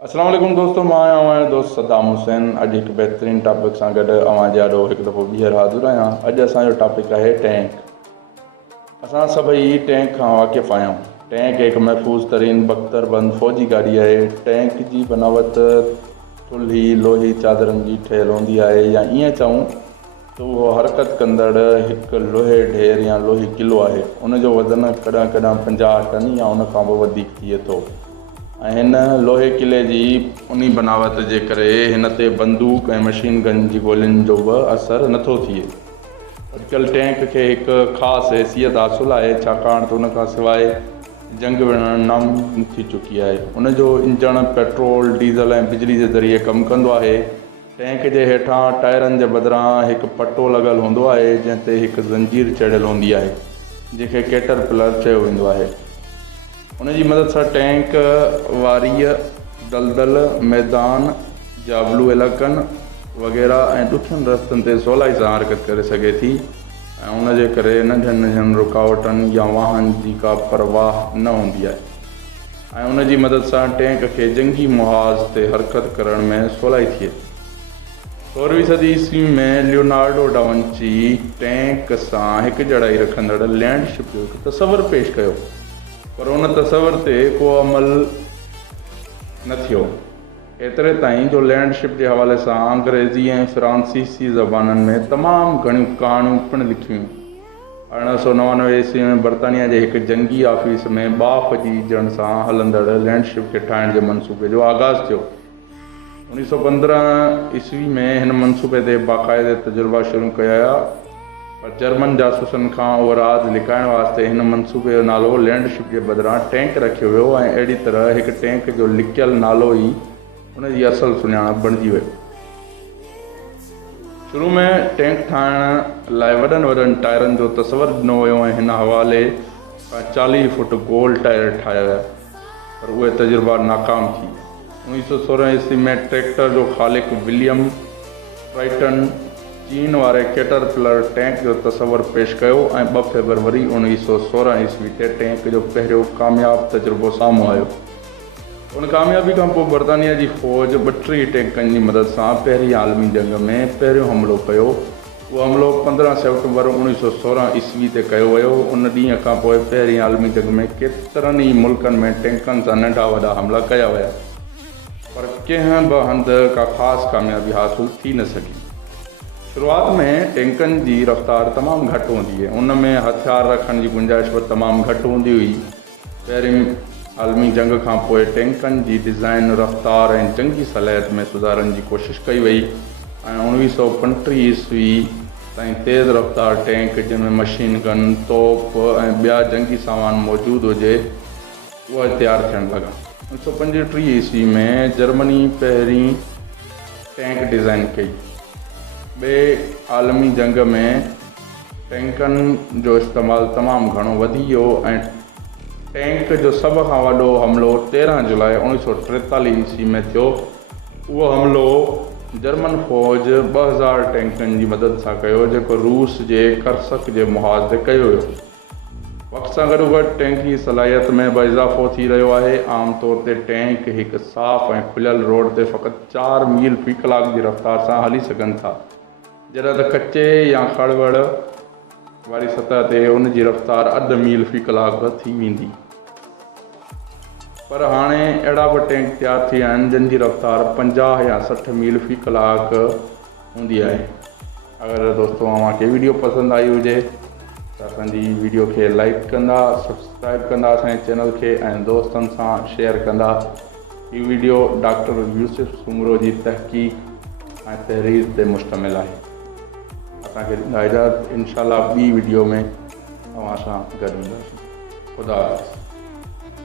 अस्सलाम वालेकुम दोस्तों, मां आहियां दोस्त सद्दाम हुसैन। अॼु हिकु बहितरीनु टॉपिक सां गॾु अवांजे आॾो हिकु दफ़ो ॿीहर हाज़िर आहियां। अॼु असांजो टॉपिक आहे टैंक। असां सभई टैंक खां वाक़िफ़ु आहियूं। टैंक हिकु महफ़ूज़ तरीन बख़्तरबंद फ़ौजी गाॾी आहे। टैंक जी बनावट थुल्ही लोही चादरनि जी ठहियलु हूंदी आहे, या ईअं चऊं त उहो हरकत कंदड़ हिकु लोहे ढेर या लोही किलो आहे। उनजो वज़न कॾहिं कॾहिं 50 टन या उन खां बि वधीक थिए थो। ऐं हिन लोहे किले जी उन बनावट जे करे हिन ते बंदूक ऐं मशीन गन जी गोलियुनि जो बि असरु नथो थिए। अॼुकल्ह टैंक खे हिकु ख़ासि हैसियत हासिलु आहे, छाकाणि त उन खां सवाइ जंग विढ़णु नामुमकिन थी चुकी आहे। उनजो इंजण पेट्रोल डीज़ल ऐं बिजली जे ज़रिए कमु कंदो आहे। टैंक जे हेठां टायरनि जे बदिरां हिकु पटो लॻल हूंदो आहे, जंहिं ते हिकु ज़ंजीर चढ़ियल हूंदी आहे, जंहिंखे कैटरपिलर चयो वेंदो आहे। उन जी मदद सां टैंक वारीअ दलदल मैदान जाबलू इलाइक़नि वग़ैरह ऐं ॾुखियनि रस्तनि ते सवलाई सां हरकत करे सघे थी, ऐं उन जे करे नंढनि नंढनि रुकावटनि या वाहन जी का परवाह न हूंदी आहे। ऐं उन जी मदद सां टैंक खे जंगी मुहाज़ ते हरकत करण में सवलाई थिए। 16वीं सदी ईस्वी में लियोनार्डो डा विंची टैंक सां हिकु जड़ाई रखंदड़ लैंडशिप जो हिकु तस्वुरु पेश कयो, पर उन तस्वर ते को अमल न थियो। एतिरे ताईं जो लैंडशिप जे हवाले सां अंग्रेज़ी ऐं फ्रांसीसी ज़बाननि में तमामु घणियूं कहाणियूं पिणु लिखियूं। 1899 ईस्वी में बर्तानिया जे हिकु जंगी ऑफिस में बाफ़ जी इजण सां हलंदड़ लैंडशिप खे ठाहिण जे मनसूबे जो आगाज़ थियो। 1915 ईस्वी में हिन मनसूबे ते बाक़ाइदे तजुर्बा शुरू कया, पर जर्मन जासूसनि खां उहो राज़ लिकाइण वास्ते हिन मनसूबे जो नालो लैंडशिप जे बदिरां टैंक रखियो वियो, ऐं अहिड़ी तरह हिकु टैंक जो लिकियल नालो ई उन जी असल सुञाणप बणिजी वियो। शुरू में टैंक ठाहिण लाइ वॾनि वॾनि टायरनि जो तस्वुरु ॾिनो वियो, ऐं हिन हवाले खां 40 फुट गोल टायर ठाहिया विया, पर उहे तजुर्बा नाकाम थी। 1916 ईस्वी में ट्रैक्टर जो ख़ालिक़ विलियम ट्राइटन चीन वारे कैटरपिलर टैंक जो तस्वुरु पेश कयो, ऐं 2 फरवरी 1916 ईस्वी ते टैंक जो पहिरियों कामयाबु तजुर्बो साम्हूं आयो। उन कामयाबी खां पोइ बर्तानिया जी फ़ौज 32 टैंकनि जी मदद सां पहिरीं आलमी जंग में पहिरियों हमिलो कयो। उहो हमिलो 15 सेप्टेम्बर 1916 ईस्वी ते कयो वियो। उन ॾींहं खां पोइ पहिरीं आलमी जंग में केतिरनि ई मुल्कनि में टैंकनि सां नंढा वॾा हमला कया विया, पर कंहिं बि हंधि का ख़ासि कामयाबी हासिलु थी न सघी। शुरूआत में टैंकनि जी रफ़्तार तमामु घटि हूंदी हुई, उन में हथियार रखण जी गुंजाइश बि तमामु घटि हूंदी हुई। पहिरीं आलमी जंग खां पोइ टैंकनि जी डिज़ाइन रफ़्तार ऐं जंगी सलाहियत में सुधारण जी कोशिशि कई वई, ऐं 1935 ईस्वी ताईं तेज़ रफ़्तार टैंक जंहिंमें मशीन गन तोप ऐं ॿिया जंगी सामान मौजूदु हुजे उहे तयारु थियणु लॻा। 1935 ईस्वी में जर्मनी पहिरीं टैंक डिज़ाइन कई। ॿिए आलमी जंग में टैंकनि जो इस्तेमालु तमामु घणो वधी वियो, ऐं टैंक जो सभ खां वॾो हमिलो 13 जुलाई 1943 ईस्वी में थियो। उहो हमिलो जर्मन फ़ौज 2000 टैंकनि जी मदद सां कयो, जेको रूस जे कर्सक जे मुहाज़ ते कयो वियो। वक़्त सां गॾोगॾु टैंक जी सलाहियत में बि इज़ाफ़ो थी रहियो आहे। आम तौर ते टैंक हिकु साफ़ ऐं खुलियल रोड ते फ़क़ति 4 मील फ़ी कलाक जी रफ़्तार सां हली सघनि था, जॾहिं त कचे या खड़बड़ वारी सतह ते उन जी रफ़्तार 0.5 मील फ़ी कलाक थी वेंदी। पर हाणे अहिड़ा बि टैंक तयारु थी विया आहिनि जिन जी रफ़्तार 50 या 60 मील फ़ी कलाक हूंदी आहे। अगरि दोस्तों तव्हांखे वीडियो पसंदि आई हुजे त असांजी वीडियो खे लाइक कंदा, सब्सक्राइब कंदा असांजे चैनल खे, ऐं दोस्तनि सां शेयर कंदा। हीअ वीडियो डॉक्टर यूसुफ सुमरो जी तहक़ीक़ ऐं तहरीर ते मुश्तमिल आहे। असांखे ॾींदा इजाज़त, इंशाअल्लाह ॿी वीडियो में तव्हां सां गॾु हूंदासीं। ख़ुदा हाफ़िज़।